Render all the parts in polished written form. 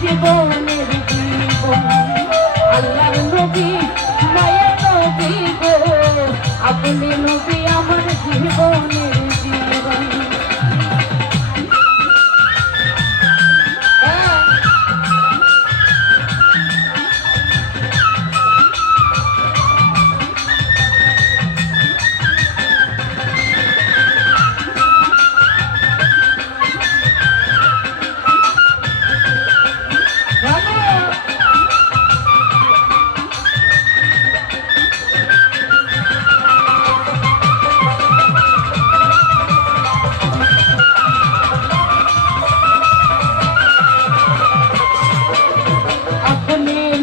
জীবনের জীবন আল্লাহর নবী মায়া নবী গো আপনি নবী আমার জীবনের জীবন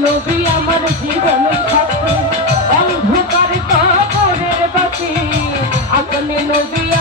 নবী আমার জীবন সাথী অন্ধকার কবরের বাতি আপনি নবী